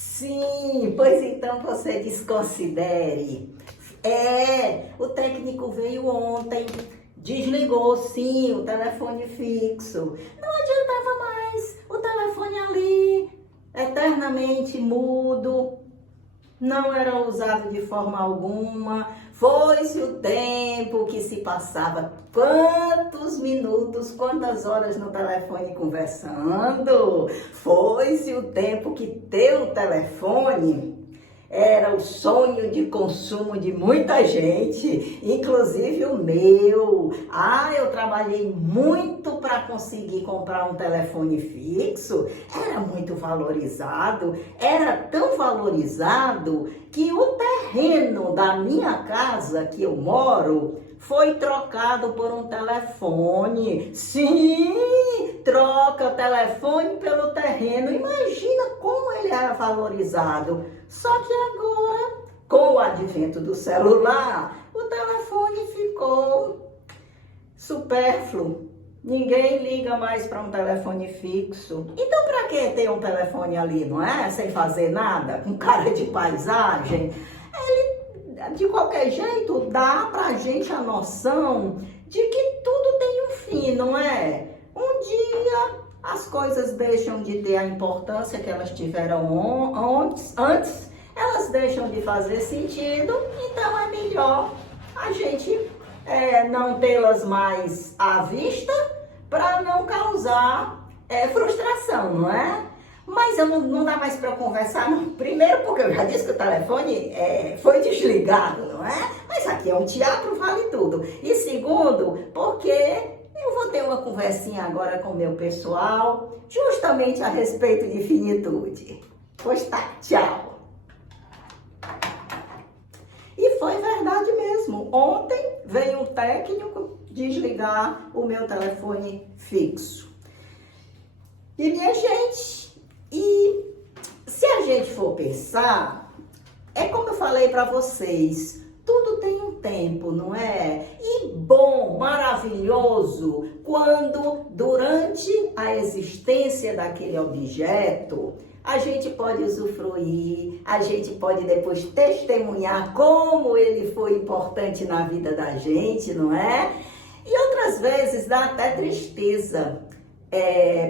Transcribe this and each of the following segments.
Sim, pois então você desconsidere. O técnico veio ontem, desligou sim o telefone fixo. Não adiantava mais, o telefone ali, eternamente mudo, não era usado de forma alguma. Foi-se o tempo que se passava, quantos minutos, quantas horas no telefone conversando. Foi-se o tempo que ter o telefone era o sonho de consumo de muita gente, inclusive o meu. Eu trabalhei muito para conseguir comprar um telefone fixo, era muito valorizado, era tão valorizado que o terreno da minha casa que eu moro foi trocado por um telefone. Sim, troca o telefone pelo terreno. Imagina como ele era valorizado. Só que agora, com o advento do celular, o telefone ficou supérfluo. Ninguém liga mais para um telefone fixo. Então, para que ter um telefone ali, não é? Sem fazer nada, com cara de paisagem? Ele, de qualquer jeito, dá para a gente a noção de que tudo tem um fim, não é? Um dia as coisas deixam de ter a importância que elas tiveram antes, elas deixam de fazer sentido, então é melhor a gente não tê-las mais à vista para não causar frustração, não é? Mas não dá mais para conversar, não. Primeiro porque eu já disse que o telefone foi desligado, não é? Mas aqui é um teatro, vale tudo. E segundo, porque eu vou ter uma conversinha agora com o meu pessoal, justamente a respeito de finitude. Pois tá, tchau. E foi verdade mesmo. Ontem veio um técnico desligar o meu telefone fixo. E minha gente, se a gente for pensar, é como eu falei para vocês, tudo tem um tempo, não é? E bom, maravilhoso, quando durante a existência daquele objeto, a gente pode usufruir, a gente pode depois testemunhar como ele foi importante na vida da gente, não é? E outras vezes dá até tristeza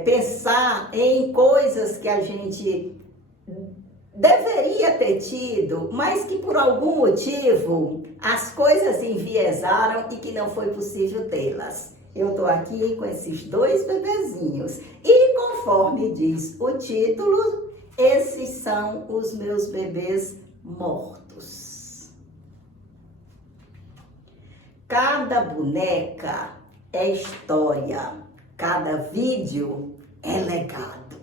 pensar em coisas que a gente deveria ter tido, mas que por algum motivo as coisas enviesaram e que não foi possível tê-las. Eu tô aqui com esses dois bebezinhos e conforme diz o título, esses são os meus bebês mortos. Cada boneca é história, cada vídeo é legado.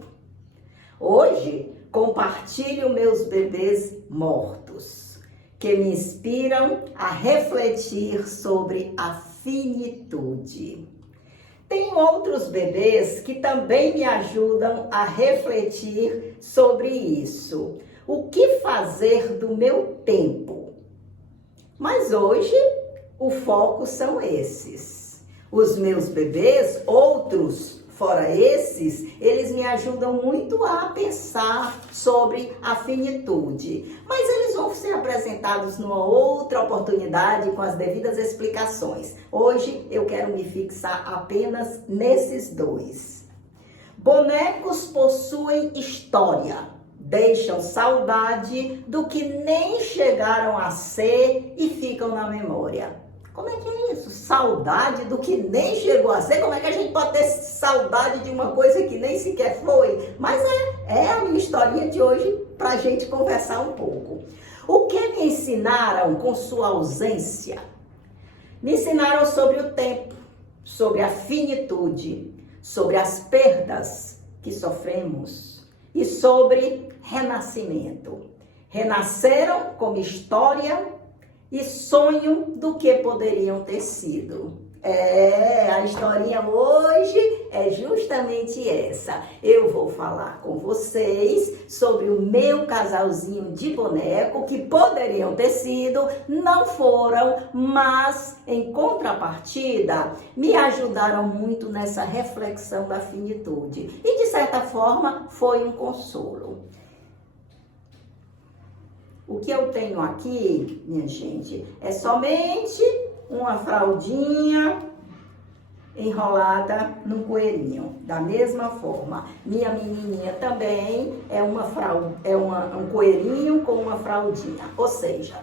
Hoje compartilho meus bebês mortos, que me inspiram a refletir sobre a finitude. Tem outros bebês que também me ajudam a refletir sobre isso. O que fazer do meu tempo? Mas hoje o foco são esses. Os meus bebês, outros fora esses, eles me ajudam muito a pensar sobre a finitude. Mas eles vão ser apresentados numa outra oportunidade com as devidas explicações. Hoje eu quero me fixar apenas nesses dois. Bonecos possuem história, deixam saudade do que nem chegaram a ser e ficam na memória. Como é que é isso? Saudade do que nem chegou a ser? Como é que a gente pode ter saudade de uma coisa que nem sequer foi? Mas é a minha historinha de hoje para a gente conversar um pouco. O que me ensinaram com sua ausência? Me ensinaram sobre o tempo, sobre a finitude, sobre as perdas que sofremos e sobre renascimento. Renasceram como história e sonho do que poderiam ter sido. A historinha hoje é justamente essa. Eu vou falar com vocês sobre o meu casalzinho de boneco que poderiam ter sido, não foram, mas em contrapartida me ajudaram muito nessa reflexão da finitude. E de certa forma foi um consolo. O que eu tenho aqui, minha gente, é somente uma fraldinha enrolada num coelhinho. Da mesma forma, minha menininha também é um coelhinho com uma fraldinha. Ou seja,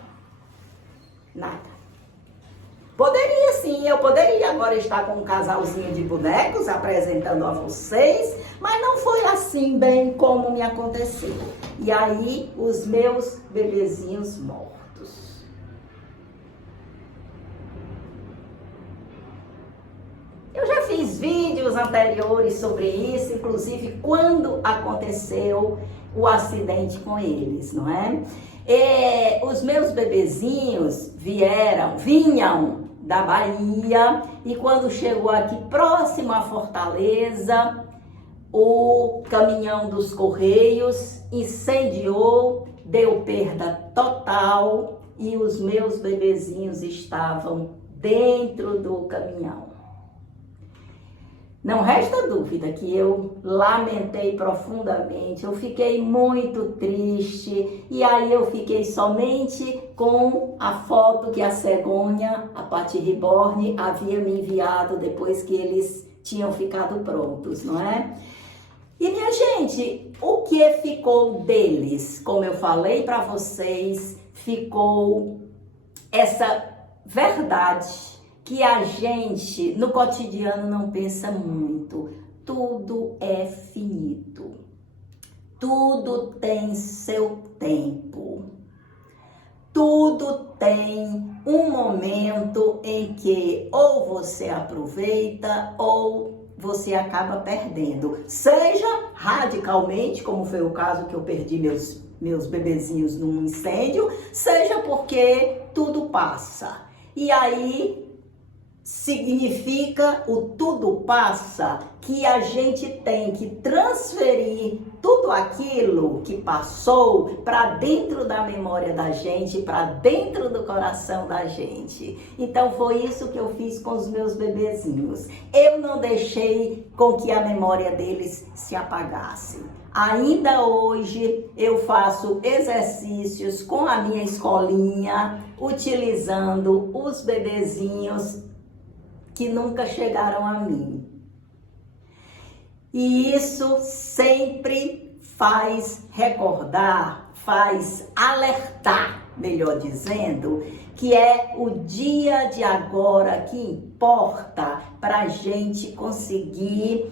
nada. Poderia sim, eu poderia agora estar com um casalzinho de bonecos apresentando a vocês, mas não foi assim bem como me aconteceu. E aí, os meus bebezinhos mortos. Eu já fiz vídeos anteriores sobre isso, inclusive quando aconteceu o acidente com eles, não é? Os meus bebezinhos vinham da Bahia, e quando chegou aqui próximo à Fortaleza, o caminhão dos Correios incendiou, deu perda total e os meus bebezinhos estavam dentro do caminhão. Não resta dúvida que eu lamentei profundamente, eu fiquei muito triste, e aí eu fiquei somente com a foto que a cegonha, a Patti Reborn, havia me enviado depois que eles tinham ficado prontos, não é? E minha gente, o que ficou deles? Como eu falei para vocês, ficou essa verdade que a gente, no cotidiano, não pensa muito. Tudo é finito. Tudo tem seu tempo. Tudo tem um momento em que ou você aproveita ou você acaba perdendo. Seja radicalmente, como foi o caso que eu perdi meus bebezinhos num incêndio, seja porque tudo passa. E aí significa o tudo passa que a gente tem que transferir tudo aquilo que passou para dentro da memória da gente, para dentro do coração da gente. Então foi isso que eu fiz com os meus bebezinhos. Eu não deixei com que a memória deles se apagasse. Ainda hoje eu faço exercícios com a minha escolinha, utilizando os bebezinhos que nunca chegaram a mim. E isso sempre faz recordar, faz alertar, melhor dizendo, que é o dia de agora que importa para a gente conseguir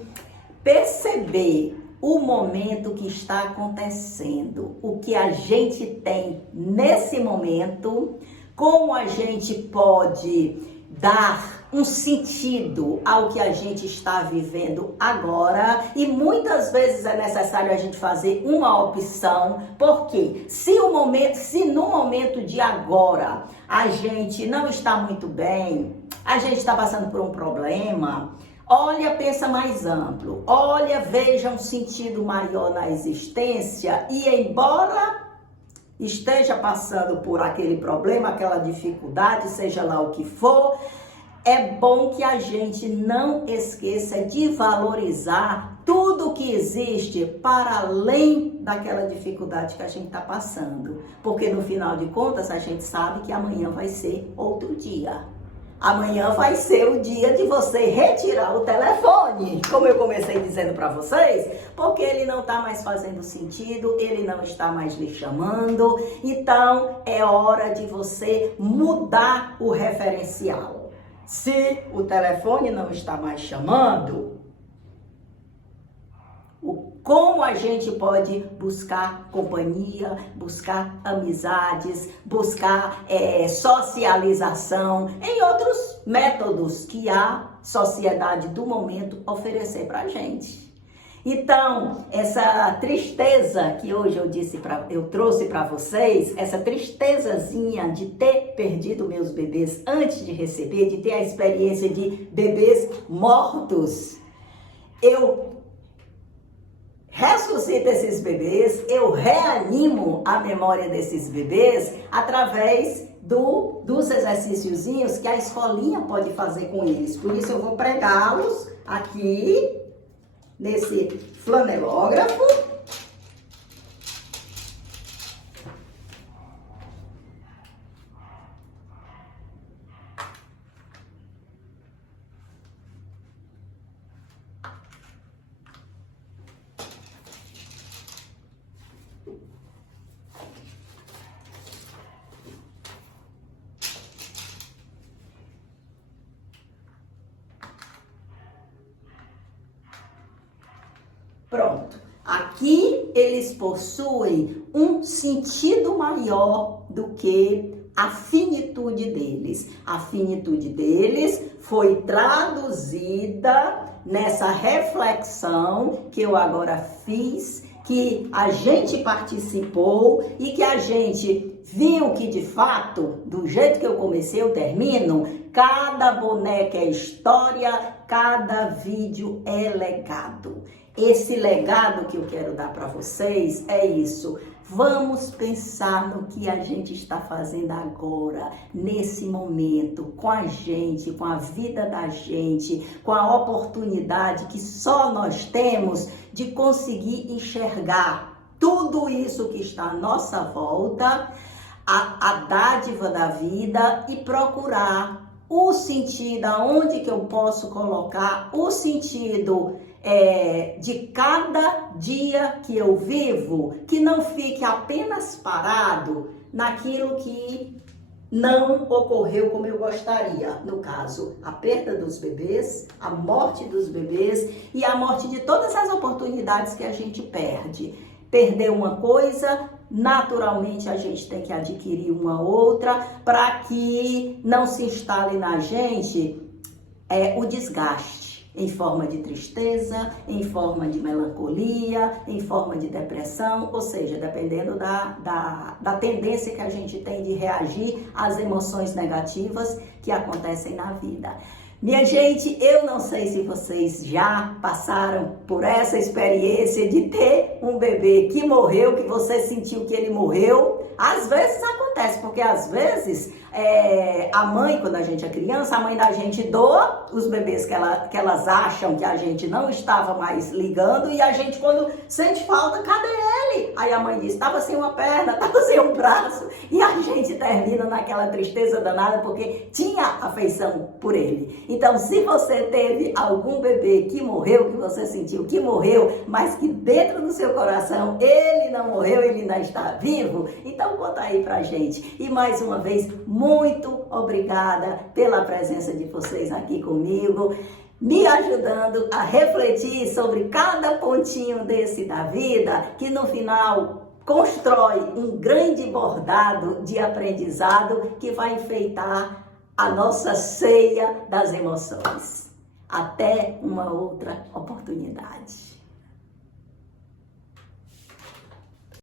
perceber o momento que está acontecendo, o que a gente tem nesse momento, como a gente pode dar um sentido ao que a gente está vivendo agora, e muitas vezes é necessário a gente fazer uma opção, porque se no momento de agora a gente não está muito bem, a gente está passando por um problema, olha, pensa mais amplo, olha, veja um sentido maior na existência, e embora esteja passando por aquele problema, aquela dificuldade, seja lá o que for, é bom que a gente não esqueça de valorizar tudo que existe para além daquela dificuldade que a gente está passando. Porque no final de contas a gente sabe que amanhã vai ser outro dia. Amanhã vai ser o dia de você retirar o telefone, como eu comecei dizendo para vocês, porque ele não está mais fazendo sentido, ele não está mais lhe chamando. Então é hora de você mudar o referencial. Se o telefone não está mais chamando, como a gente pode buscar companhia, buscar amizades, buscar socialização, em outros métodos que a sociedade do momento oferecer para a gente. Então, essa tristeza que hoje eu trouxe para vocês, essa tristezazinha de ter perdido meus bebês antes de receber, de ter a experiência de bebês mortos, eu ressuscito esses bebês, eu reanimo a memória desses bebês através dos exercíciozinhos que a escolinha pode fazer com eles. Por isso eu vou pregá-los aqui nesse flanelógrafo. Pronto. Aqui eles possuem um sentido maior do que a finitude deles. A finitude deles foi traduzida nessa reflexão que eu agora fiz, que a gente participou e que a gente viu que, de fato, do jeito que eu comecei, eu termino, cada boneca é história, cada vídeo é legado. Esse legado que eu quero dar para vocês é isso. Vamos pensar no que a gente está fazendo agora, nesse momento, com a gente, com a vida da gente, com a oportunidade que só nós temos de conseguir enxergar tudo isso que está à nossa volta, a dádiva da vida, e procurar o sentido, aonde que eu posso colocar o sentido de cada dia que eu vivo, que não fique apenas parado naquilo que não ocorreu como eu gostaria. No caso, a perda dos bebês, a morte dos bebês e a morte de todas as oportunidades que a gente perde. Perder uma coisa, naturalmente a gente tem que adquirir uma outra para que não se instale na gente o desgaste. Em forma de tristeza, em forma de melancolia, em forma de depressão, ou seja, dependendo da tendência que a gente tem de reagir às emoções negativas que acontecem na vida. Minha gente, eu não sei se vocês já passaram por essa experiência de ter um bebê que morreu, que você sentiu que ele morreu. Às vezes acontece, porque às vezes a mãe, quando a gente é criança, a mãe da gente doa os bebês que elas acham que a gente não estava mais ligando, e a gente, quando sente falta, cadê ele? Aí a mãe diz, estava sem uma perna, estava sem um braço, e a gente termina naquela tristeza danada porque tinha afeição por ele. Então, se você teve algum bebê que morreu, que você sentiu que morreu, mas que dentro do seu coração ele não morreu, ele ainda está vivo, então conta aí pra gente. E mais uma vez, muito obrigada pela presença de vocês aqui comigo, me ajudando a refletir sobre cada pontinho desse da vida, que no final constrói um grande bordado de aprendizado que vai enfeitar a nossa ceia das emoções. Até uma outra oportunidade.